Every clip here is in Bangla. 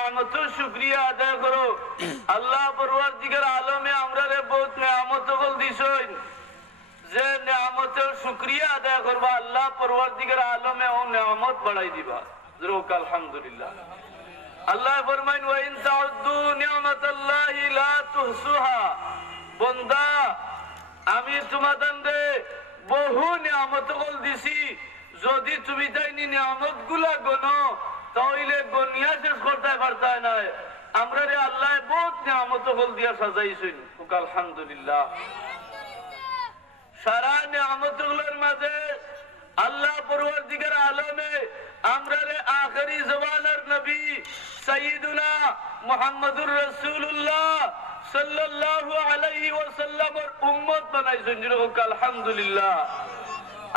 নিয়ামতের শুকরিয়া আদায় করো। আল্লাহ পরওয়ারদিগার আলমে আমরারে বহুত নিয়ামত সকল দিছেন, যে নিয়ামতের শুকরিয়া আদায় করবা আল্লাহ পরওয়ারদিগার আলমে ও নিয়ামত বাড়াই দিবা। জোরে আলহামদুলিল্লাহ। আল্লাহ ফরমাইন ওয়া ইন তাউদ্দু নিয়ামাতাল্লাহি লা তুহসুহা, বান্দা আমি তোমাদের বহু নিয়ামত সকল দিছি, যদি তুমি তাইনি নিয়ামত গুলা গনো তাহলে গনিয়া শেষ করতে পারতাই না। আমরা রে আল্লাহ বহুত নিয়ামত সকল দিয়া সাজাইছেন। আলহামদুলিল্লাহ। সারা নিয়ামত গুলোর মাঝে আল্লাহ পরওয়ারদিগার আলমে আমরা রে আখেরি জমানার নবী সাইয়্যিদুনা মুহাম্মদুর রাসূলুল্লাহ সাল্লাল্লাহু আলাইহি ওয়াসাল্লামের উম্মত বানাইছেন। আলহামদুলিল্লাহ।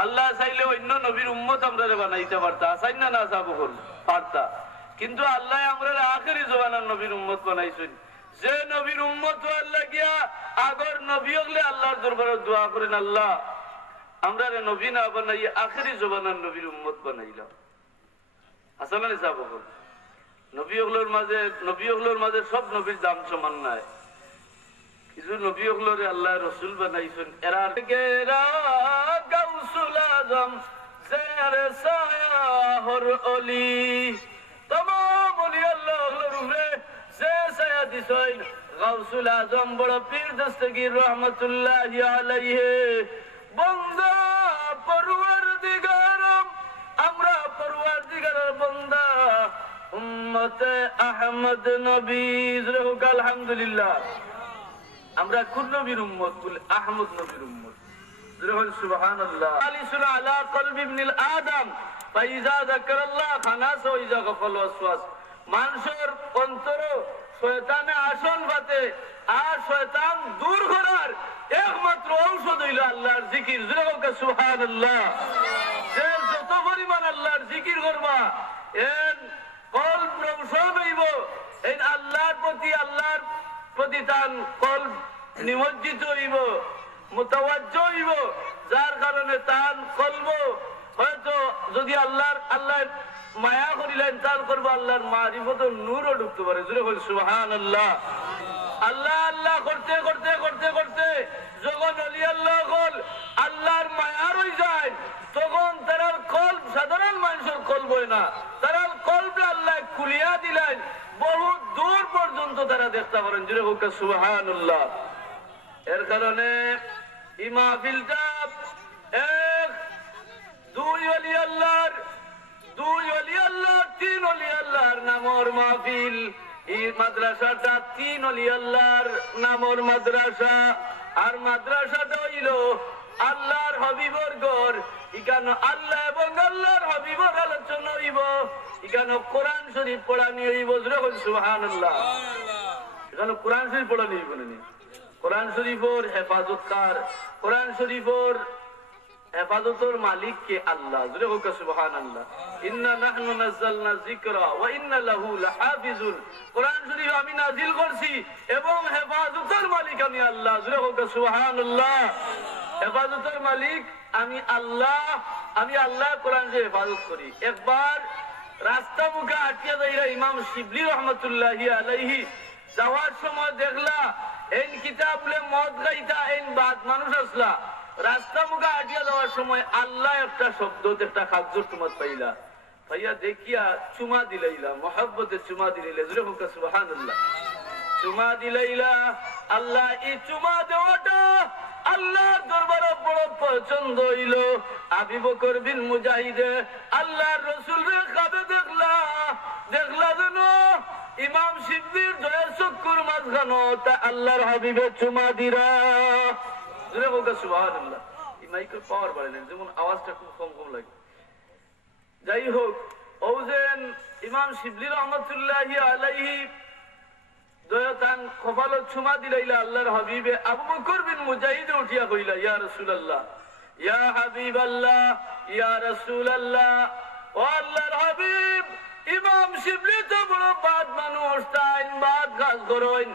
আল্লাহ চাইলে অন্য নবীর উম্মত আমরা বানাইতে পারতা, চাই না না যাবো পারতা, কিন্তু আল্লাহ আমরা আখেরি জমানার নবীর উম্মত বানাইছেন। যে নবীর উম্মত আল্লাহ গিয়া আগর নবী হলে আল্লাহর দরবারে দোয়া করেন, আল্লাহ আমরা নবী না বানাই আখেরি জমানার নবীর উম্মত বানাইলাম। আসলে যাবো নবীগুলোর মাঝে সব নবীর দাম সমান নাই। কিছু নবীগুলোরে আল্লাহ রসুল বানাইছেন। এরা গাউসুল আজম জেরে সায়াহর অলি, তমাম ওলি আল্লাহর উপরে যে ছায়া দিছেন গাউসুল আজম বড় পীর দস্তগীর রহমাতুল্লাহি আলাইহি। বান্দা পরওয়ারদিগারম, আমরা পরওয়ারদিগারের বান্দা উম্মতে আহমদ নবী। আলহামদুলিল্লাহ। আমরা কোন নবীর উম্মত? বলে আহমদ নবীর উম্মত। সুবহানাল্লাহ। আলিসুল আলা কলবি ইবনিল আদম ফাইজা যাকারাল্লাহ খানাস ওয়া ইজা গাফাল ওয়াসওয়াস। মানুষের অন্তর শয়তানে আসল বাতে আর শয়তান দূর করার একমাত্র ঔষধ হইল আল্লাহর জিকির। সুবহানাল্লাহ। যে যত পরিমাণ আল্লাহর জিকির করবা এর কলব রওশন হইব, এই আল্লাহর প্রতি তার কলব নিমজ্জিত হইব, মুতাওয়াজ্জ হইব, যার কারণে তার কলব হয়তো যদি আল্লাহ মায়া করিলেন তার করবো আল্লাহর মারিফতের নূরও ঢুকতে পারে। সুবহানাল্লাহ। আল্লাহ আল্লাহ করতে করতে করতে করতে যখন ওলি আল্লাহ হল আল্লাহর মায়া হয়ে যায়, তখন তার কলব সাধারণ মানুষের কলব হয় না, তার কলবে আল্লাহ খুলিয়া দিলেন, বহু দূর পর্যন্ত তারা দেখতে পারেন। সুবহানাল্লাহ। এর কারণে এই মাহফিলটা এক দুই ওলি আল্লাহর তিন ওলি আল্লাহর নামর মাহফিল। এই মাদ্রাসাটা তিন ওলি আল্লাহর নামর মাদ্রাসা। আর মাদ্রাসাটা হইল আল্লাহর হাবিবর ঘর। এখানে আল্লাহ এবং আল্লাহর হাবিবর আলোচনা হইব, এখানে কোরআন শরীফ পড়ানি হইব। সুবহানাল্লাহ। এখানে কোরআন শরীফ পড়ানি হইব না, কোরআন শরীফের হেফাজতকার, কোরআন শরীফের হেফাজতের মালিক কে? আল্লাহ। সুবহানাল্লাহ। ইন্না নাহনু নাযালনা যিকরা ওয়া ইন্না লাহু লাহাফিজুন। কোরআন শরীফ আমি নাযিল করছি এবং হেফাজতের মালিক আমি আল্লাহ। সুবহানাল্লাহ। হেফাজতের মালিক আমি আল্লাহ। আমি আল্লাহ কোরআন শরীফ হেফাজত করি। একবার রাস্তা মুখে আটকে যাইরা ইমাম শিবলি রহমাতুল্লাহি আলাইহি যাওয়ার সময় দেখলা এই কিতাবলে মদ গাইতা এই বাদ মানুষ আসলা। রাস্তা মুখে আটিয়া যাওয়ার সময় আল্লাহ একটা শব্দ একটা খাদ্য তোমার পাইলা, পাইয়া দেখিয়া চুমা দিলাইলা, মহব্বতে চুমা দিলাইলা। সুবহানাল্লাহ। চুমা দিলাইলা। আল্লাহ এই চুমা দেওয়াটা আল্লাহর দরবারে বড় পছন্দ হইল। আবু বকর বিন মুজাহিদে আল্লাহর রাসূলকে কাবে দেখলা যেন ইমাম শিবলির দয়ের চক্ষুর মাঝখানো তা আল্লাহর হাবিবে চুমা দিরা। সুবহানাল্লাহ। এই মাইকের পাওয়ার বাড়ালেন, যেমন আওয়াজটা খুব কম কম লাগে। যাই হোক, ওজেন ইমাম শিবলি রহমাতুল্লাহি আলাইহি দয়াতান কপালত চুমা দিলাইলা আল্লাহর হাবিবে। আবু বকর বিন মুজাহিদ উঠিয়া কইলা, ইয়া রাসূলুল্লাহ, ইয়া হাবিবাল্লাহ, ইয়া রাসূলুল্লাহ, ও আল্লাহর হাবিব, ইমাম শিবলি তো বড় বাদ মানুষ, তাই বাদ কাজ করেন,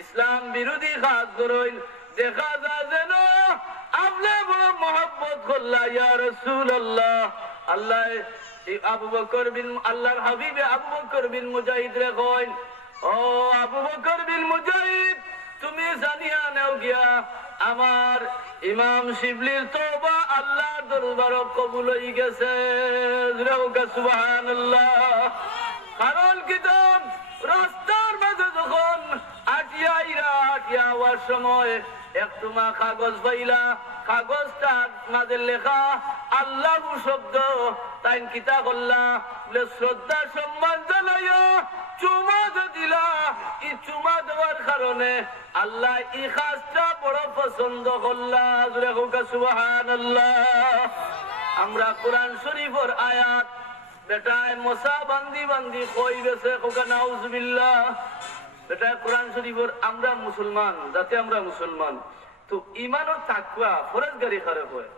ইসলাম বিরোধী কাজ করেন, দেখা যায় যেন আপনি বড় মহব্বত করলা। ইয়া রাসূলুল্লাহ, আল্লাহ আবু বকর বিন আল্লাহর হাবিবে আবু বকর বিন মুজাহিদ রে কইন, ও আবু বকর বিন মুজাহিদ, তুমি জানিয়া নেও গিয়া আমার ইমাম শিবলির তওবা আল্লাহর দরবারে কবুল হই গেছে। সুবহানাল্লাহ। কারণ কিতাব রাস্তার মাঝে যখন আটিয়া হওয়ার সময় একটুমা কাগজ পাইলা, কাগজটার মাঝে লেখা আল্লাহ শব্দ, তাই কিতা করলা বলে শ্রদ্ধা সম্মান জানাইয়া চুমা দিলা। এই চুমা দেওয়ার কারণে আল্লাহ এই কাজটা বড় পছন্দ করলা। সুবহানাল্লাহ। আমরা কোরআন শরীফের আয়াত বেটায় মশা বান্দি বান্দি কই গেছে, নাউজুবিল্লাহ। বেটায় কোরআন শরীফের আমরা মুসলমান, যাতে আমরা মুসলমান তো ইমানের তাকওয়া ফরজগারি খারাপ হয়।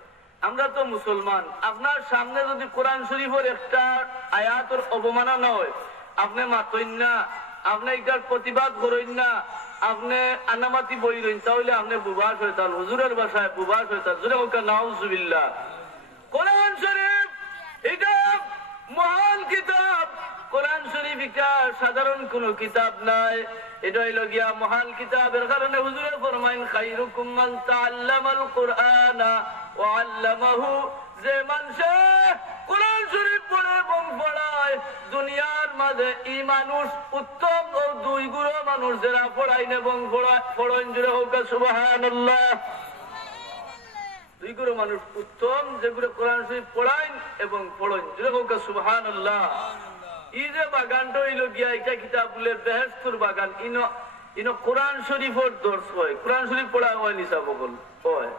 আমরা তো মুসলমান, আপনার সামনে যদি কোরআন শরীফের একটা আয়াতের অবমাননা হয়, আপনি মাতইন না, আপনি এটার প্রতিবাদ করেন না, আপনি আনামাতি বই রইন, তাহলে আপনি বুবা শয়তান, হুজুরের ভাষায় বুবা শয়তান। জোরে হোক নাউজুবিল্লাহ। কোরআন শরীফ এটা মহান কিতাব। কোরআন শরীফ এটা সাধারণ কোন কিতাব নাই, এটা হইল গিয়া মহান কিতাবের কারণে হুজুরে ফরমাইন, খাইরুকুম মান তাআল্লামাল কুরআনা ওয়া আল্লামাহু, যে মানুষে কোরআন শরীফ পড়ে এবং পড়ায় দুনিয়ার মাঝে এই মানুষ উত্তম ও দুই গুরু মানুষ যারা পড়াইন এবং পড়াইন। জুড়ে হোক সুবহানাল্লাহ। দুই গুরু মানুষ উত্তম, যেগুলো কোরআন শরীফ পড়াইন এবং পড়াইন। জুড়ে হোক সুবহানাল্লাহ। এই যে বাগানটা হইল গিয়া এটা কিতাব বলে বেহেশতুর বাগান, ইনো কোরআন শরীফের দর্শ হয়, কোরআন শরীফ পড়া হয় নিসা বকল হয়।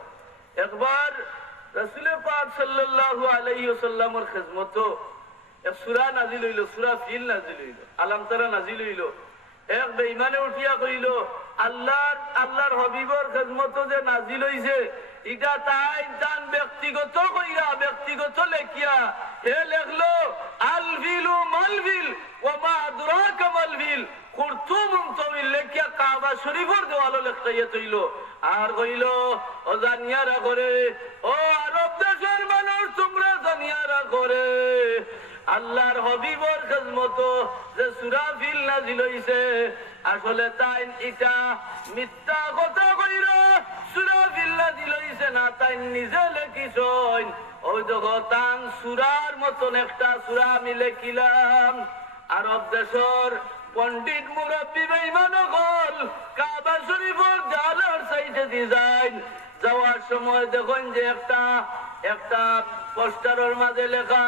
একবার রাসূল পাক সাল্লাল্লাহু আলাইহি ওয়াসাল্লামের খিদমত এক সূরা নাজিল হইল, সূরা ফিল নাজিল হইল, আলাম তারা নাজিল হইল। এক বেঈমানে উঠিয়া কইল, আল্লাহর হাবিবের খিদমত যে নাজিল হইছে এটা তাই তান ব্যক্তিগত কইরা, ব্যক্তিগত লেখিয়া হে লেখলো আল ফিলু মাল ফিল ওয়া মা আদরাকা মাল ফিল, কুরতুম তাওইল লেখিয়া কাবা শরীফের দেওয়ালে লেখাইয়া তৈল। আর কইল, ও জানিয়ারা করে, ও আরব দেশের মানুষ তোমরা জানিয়ারা করে, আল্লাহর হাবিবের খিদমত যে সূরা ফিল নাজিল হইছে আসলে তাই এটা মিথ্যা কথা কইরা সূরা ফিল নাজিল হইছে না, তাই নিজে লেখিছেন। ওই দেখো তান সূরার মতন একটা সূরা আমি লেখিলাম। আরব দেশের পণ্ডিত মুরব্বী বেঈমান হল কাবা শরীফের জালার সাইডে ডিজাইন যাওয়ার সময় দেখুন যে একটা পোস্টারের মাঝে লেখা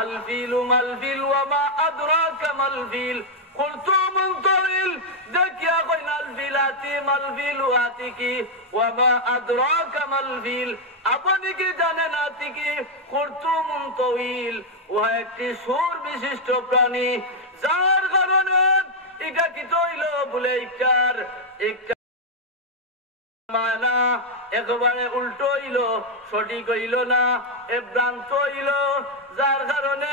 আল ফিলু মাল ফিল ওয়া মা আদরাকা মাল ফিল কুরতুম তাওইল, দেখিয়া কইন আল ফিলাতি মাল ফিল ওয়াতি কি ওয়া মা আদরাকা মাল ফিল, আপনি কি জানেন আতি কি? কুরতুম তাওইল, ওহা একটি সুর বিশিষ্ট প্রাণী, যার কারণে এটা কি তৈল বলে একটা মানা একেবারে উল্টো হইল, সঠিক হইল না, এ ভ্রান্ত হইল, যার কারণে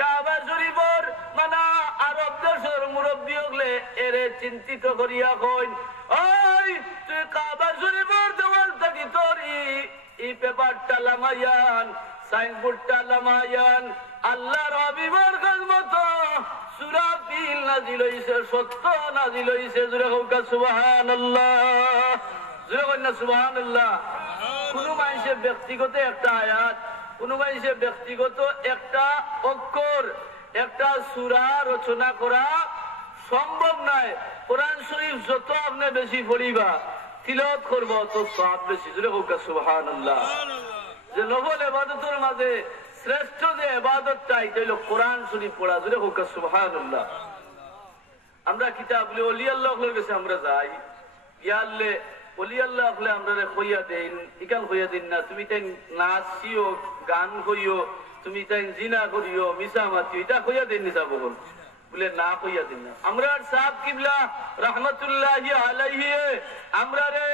কাবা শরীফের মানে আরব দেশের মুরব্বী হলে এরে চিন্তিত করিয়া কইন, ওই তুই কাবা শরীফের দেওয়াল থাকি তোর এই পেপারটা লামাইয়ান, সাইনবোর্ডটা লামাইয়ান, আল্লাহর হাবিবের খিদমত সূরা ফিল নাজিল হইছে, সত্য নাজিল হইছে। জোরে হোক সুবহানাল্লাহ। জোরে কন্যা সুবহানাল্লাহ। কোন মানুষের ব্যক্তিগত একটা আয়াত, কোন মানুষের ব্যক্তিগত একটা অক্ষর, একটা সূরা রচনা করা সম্ভব নয়। কোরআন শরীফ যত আপনি বেশি পড়িবা, তিলাওয়াত করব, তো সওয়াব বেশি। জোরে হোক সুবহানাল্লাহ। যে নফল ইবাদতের মাঝে শ্রেষ্ঠ যে ইবাদতটা এটা হলো কোরআন শরীফ পড়া। জোরে হোক সুবহানাল্লাহ। আমরা কিতাব ওলি আল্লাহর কাছে আমরা যাই, ইয়াল্লে ওলি আল্লাহ হলে আমরা কইয়া দেন, ইকান কইয়া দিন না, তুমি তাই নাচিও, গান কইও, তুমি তাই জিনা করিও, মিছা মাতিও, এটা কইয়া দেন নিসা বকল বলে না, কইয়া দিন না। আমরা সাহেব কিবলা রাহমাতুল্লাহি আলাইহি আমরা রে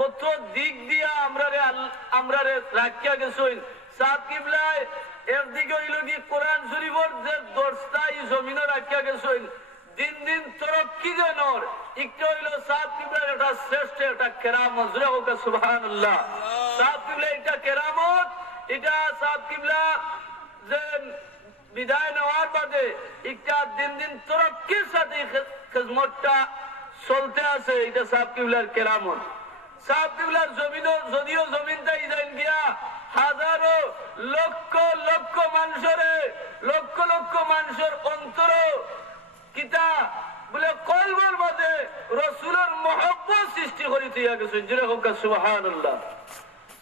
কত দিক দিয়া আমরা রে রাখিয়া গেছইন। সাহেব কিবলায় একদিকে হইল কি কোরআন শরীফের যে দর্শটাই জমিনে রাখিয়া গেছইন, দিন দিন তরক্কি জানোর একটু হইল সাহেব কিবলার একটা শ্রেষ্ঠ একটা কেরামত। জোরে হোক সুবহানাল্লাহ। সাহেব কিবলা এটা কেরামত, এটা সাহেব কিবলা যে বিদায় নেওয়ার বাদে একটা দিন দিন তরক্কির সাথে খেদমতটা চলতে আছে। এটা সাহেব কিবলার কেরামত। সাহেব কিবলার জমিন, যদিও জমিনটা ইদাইন গিয়া হাজারো লক্ষ লক্ষ মানুষের লক্ষ লক্ষ মানুষের অন্তর কিতা বলে কলবর মাঝে রসুলের মহব্বত সৃষ্টি করে দিয়া গেছে। যেরকম সুবহানাল্লাহ।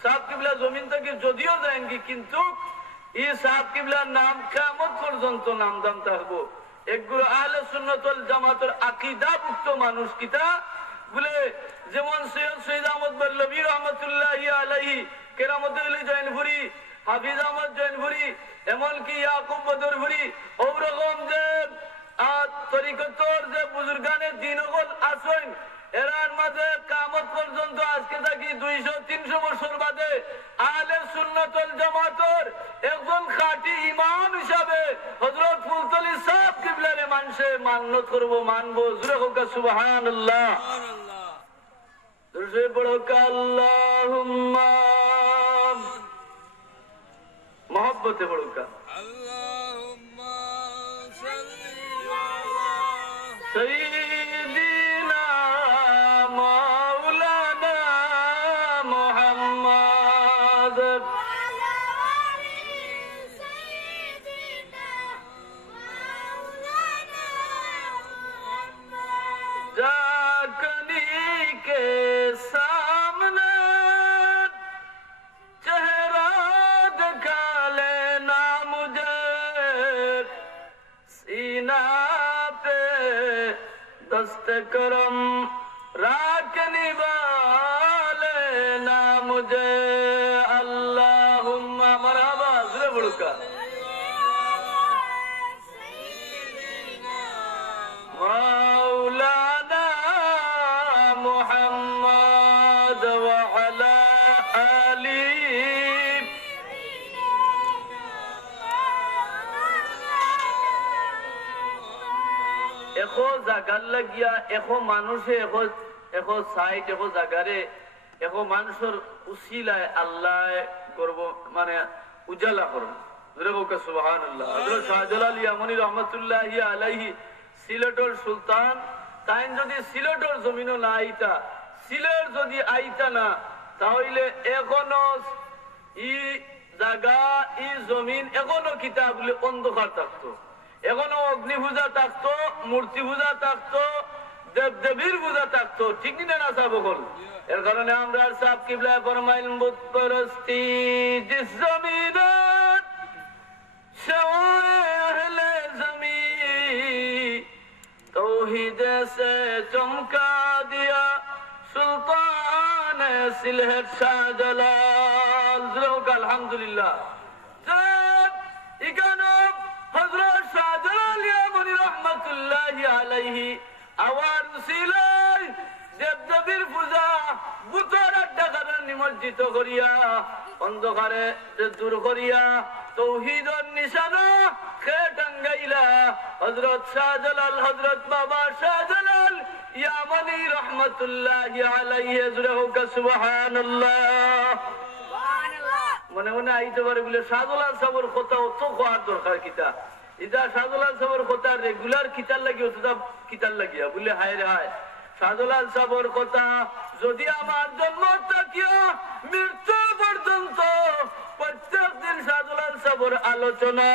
সাহেব কিবলা জমিন থেকে যদিও যায়নি, কিন্তু এই সাহেব কিবলার নাম কিয়ামত পর্যন্ত নাম দাম থাকবো। একগুলো আহলে সুন্নাত ওয়াল জামাতের আকীদাভুক্ত মানুষ কিতা বলে, যেমন সৈয়দ সৈয়দ আহমদ বল্লভী রহমতুল্লাহি আলাইহি কেরামতুল জৈনপুরি, হাফিজ আহমদ জৈনপুরি, এমনকি ইয়াকুব বদরপুরি, ওরকম যে তরিকতর যে বুজুর্গানে দিনগল আসেন, এরার মাঝে কিয়ামত পর্যন্ত আজকে থাকি 200-300 বছর বাদে আহলে সুন্নাত ওয়াল জামাতের একজন খাঁটি ইমাম হিসাবে হযরত ফুলতলি সাহেব কিবলারে মানুষে মান্যত করব, মানবো। জোরে হোক সুবহানাল্লাহ। দুরূদ পড়ো আল্লাহুম্মা, মোহব্বতে পড়ো আল্লাহুম্মা সাল্লি আলা সাইয়্যিদিনা মাওলানা মুহাম্মদ ওয়া আলি সাইয়্যিদিনা মাওলানা মুহাম্মদ। জাকনি के सामने चेहरा दिखा लेना मुझे, सीना पे दस्त करम राख निभा लेना मुझे। अल्लाहुम्मा मरहबा। ज़रा बुड़का मौलाना मुहम्मद व अला आली। এখো জাগার লাগিয়া এখো মানুষে এখো সাইড এখো জাগারে এখো মানুষের উসিলায় আল্লাহ করব, মানে উজালা করব। সুবহানাল্লাহ। হযরত শাহজালাল ইয়ামানী রহমাতুল্লাহি আলাইহি সিলেটের সুলতান, তাই যদি সিলেটের জমিনও না আইতা, সিলেট যদি আইতা না, তাহলে এখনো ই জায়গা ই জমিন এখনো কিতাব বলে অন্ধকার থাকতো, এখনো অগ্নি পূজা থাকতো, মূর্তি পূজা থাকতো, দেব দেবীর পূজা থাকতো। ঠিক না না সাহেব বল? এর কারণে আমরা সাহেব কিবলা ফরমাইল বুত পরস্তি জিস জমিনত শাওয়ে আহলে জমিন तौहीद से चमका दिया सुल्तान सिलहट शाहजलाल। अल्हम्दुलिल्लाह। हजरत शाहजलाल यामानी रहमतुल्लाहि अलैहि आवार उसिलाয় দেবদেবীর পূজা বুতর আড্ডাখানা নিমজ্জিত করিয়া অন্ধকারে দূর করিয়া তৌহিদের নিশানা খে টাঙ্গাইলা হযরত শাহজালাল, হযরত বাবা শাহজালাল ইয়ামানী রহমতুল্লাহি আলাইহি। সুবহানাল্লাহ। মনে মনে আইতে পারে বলে শাহজালাল সাহেবের কথা অত কোয়ার দরকার কিতা? এটা শাহজালাল সাহেবের কথা রেগুলার কিতার লাগি অতটা কিতার লাগিয়া বলে হায় রে হায়। শাহজালাল সাহেবের কথা যদি আমার জন্ম থাকিয়া মৃত্যু পর্যন্ত প্রত্যেক দিন শাহজালাল সাহেবের আলোচনা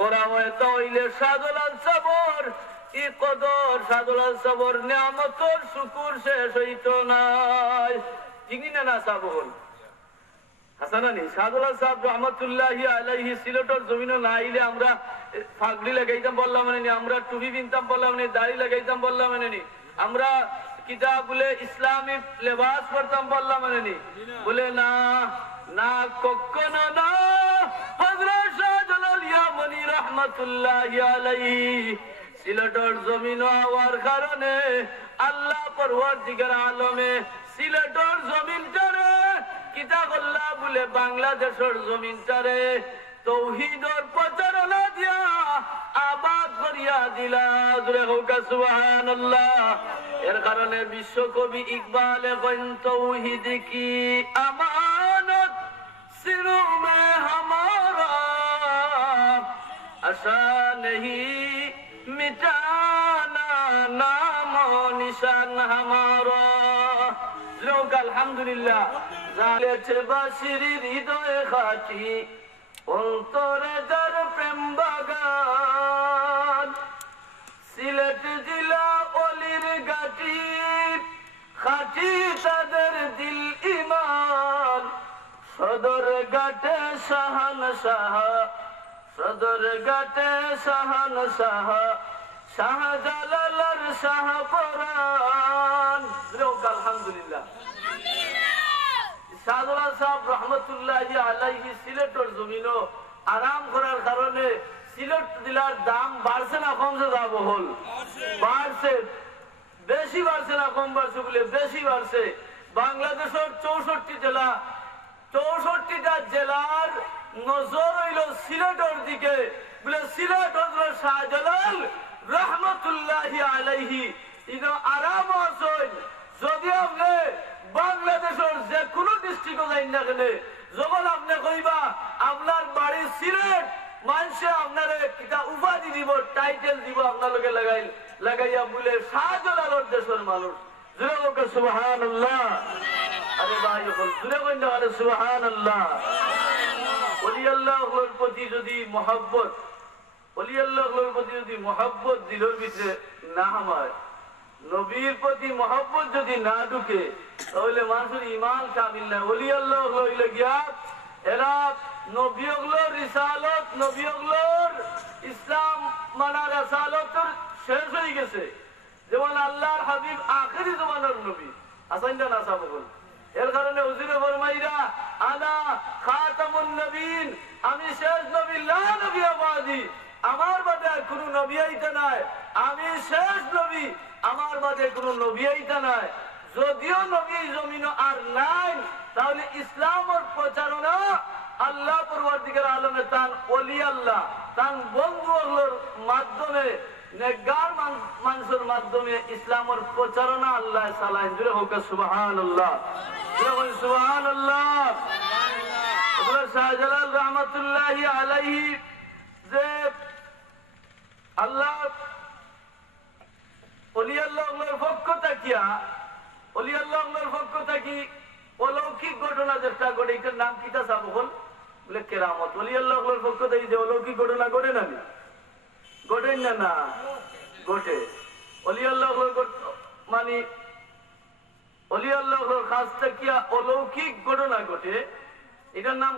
করা হয়, তাহলে শাহজালাল সাহেবের ই কদর, শাহজালাল সাহেবের নিয়ামতের শুকুর শেষ হইত নাই। ঠিক না না সাহেব হাসানানি? শাহজালাল সাহেব রহমতুল্লাহি আলাইহি সিলেটের জমিনে না আইলে আমরা ফাগড়ি লাগাইতাম বললাম মানে, আমরা টুপি পিনতাম বললাম মানে, দাড়ি লাগাইতাম বললাম মানে, আমরা কিতাব বলে ইসলামিক লেবাস পড়তাম বললাম মানে, বলে না না কখনো না। হযরত শাহজালাল ইয়ামানী রহমতুল্লাহি আলাইহি সিলেটের জমিন হওয়ার কারণে আল্লাহ পরওয়ারদিগার আলমে সিলেটের জমিনটারে কিতা করলা বলে বাংলাদেশের জমিনটারে তৌহিদের প্রচারণা দিয়া আবাদ করিয়া দিলা। সুবহানাল্লাহ। এর কারণে বিশ্বকবি ইকবালে কইন তৌহিদ কি আমানত সিরো মে হামারা आशा नहीं मिटाना नाम निशान हमारा। लोग अल्हम्दुलिल्लाह जालेছে বাঁশির হৃদয়ে খাঁটি অন্তরে যার প্রেম বাগান। সিলেট জেলা অলির গাটি খাঁটি তাদের দিল ইমান। সদর ঘাটে শাহান শাহ সদর ঘাটে শাহান শাহ শাহজালালার শাহপরান। আলহামদুলিল্লাহ শাহজালাল সাহেব রহমতুল্লাহি আলাইহি সিলেটের জমিনও আরাম করার কারণে সিলেট জেলার দাম বাড়ছে না কমছে? যা বহল বাড়ছে, বেশি বাড়ছে না কম বাড়ছে? বলে বেশি বাড়ছে। বাংলাদেশের 64 জেলা 64টা জেলার নজর হইল সিলেটের দিকে। বলে সিলেট হজরত শাহজালাল রহমতুল্লাহি আলাইহি ইনো আরাম আছেন। যদি আপনি বাংলাদেশের যে কোনো ডিস্ট্রিক্টে যাই না কেন, যখন আপনি কইবা আপনার বাড়ি সিলেট, মানুষে আপনার কিতা উপাধি দিব, টাইটেল দিব আপনার লোকে লাগাইয়া বলে শাহজালালের দেশের মানুষ। জুড়ে বলকে সুবহানাল্লাহ। আরে ভাই জুড়ে বলতে পারে সুবহানাল্লাহ। ওলি আল্লাহর প্রতি যদি মহব্বত, ওলি আল্লাহর প্রতি যদি মহব্বত দিলের ভিতরে না হয়, নবীর প্রতি মহব্বত যদি না ঢুকে, তাহলে মানুষের ইমান কামিল না। ওলি আল্লাহ হইলে গিয়া এরা নবীগুলোর রিসালত, নবীগুলোর ইসলাম মানা রিসালতের শেষ হয়ে গেছে। যেমন আল্লাহর হাবিব আখেরি জমানার নবী আছেন না সাবকুল। এর কারণে হুজুরে ফরমাইরা আনা খাতামুন নবীন, আমি শেষ নবী, লা নবী বাদি, আমার বাদে আর কোনো নবী আইতা নাই। আমি শেষ নবী, আমার বাদে কোনো নবী আইতা নাই। যদিও নবী জমিন আর নাই, তাহলে ইসলামের প্রচারণা আল্লাহ পরবর্তীকার আলমে তান ওলি আল্লাহ তান বন্ধুগুলোর মাধ্যমে, নেককার মানুষের মাধ্যমে ইসলামের প্রচারণা আল্লাহ চালায়। জুড়ে হোক সুবহানাল্লাহ, সুবহানাল্লাহ। শাহজালাল রহমতুল্লাহি আলাইহি যে আল্লাহ ওলি আল্লাহর পক্ষ থাকিয়া, ওলি আল্লাহর পক্ষ থাকি অলৌকিক ঘটনা যেটা ঘটে, এটার নাম কিতা সাবু হল? বলে কেরামত। ওলি আল্লাহর পক্ষ থেকে যে অলৌকিক ঘটনা ঘটে না, ঘটেন না? না ঘটে। ওলি আল্লাহর মানে ওলি আল্লাহর কাছ থেকে অলৌকিক ঘটনা ঘটে, এটার নাম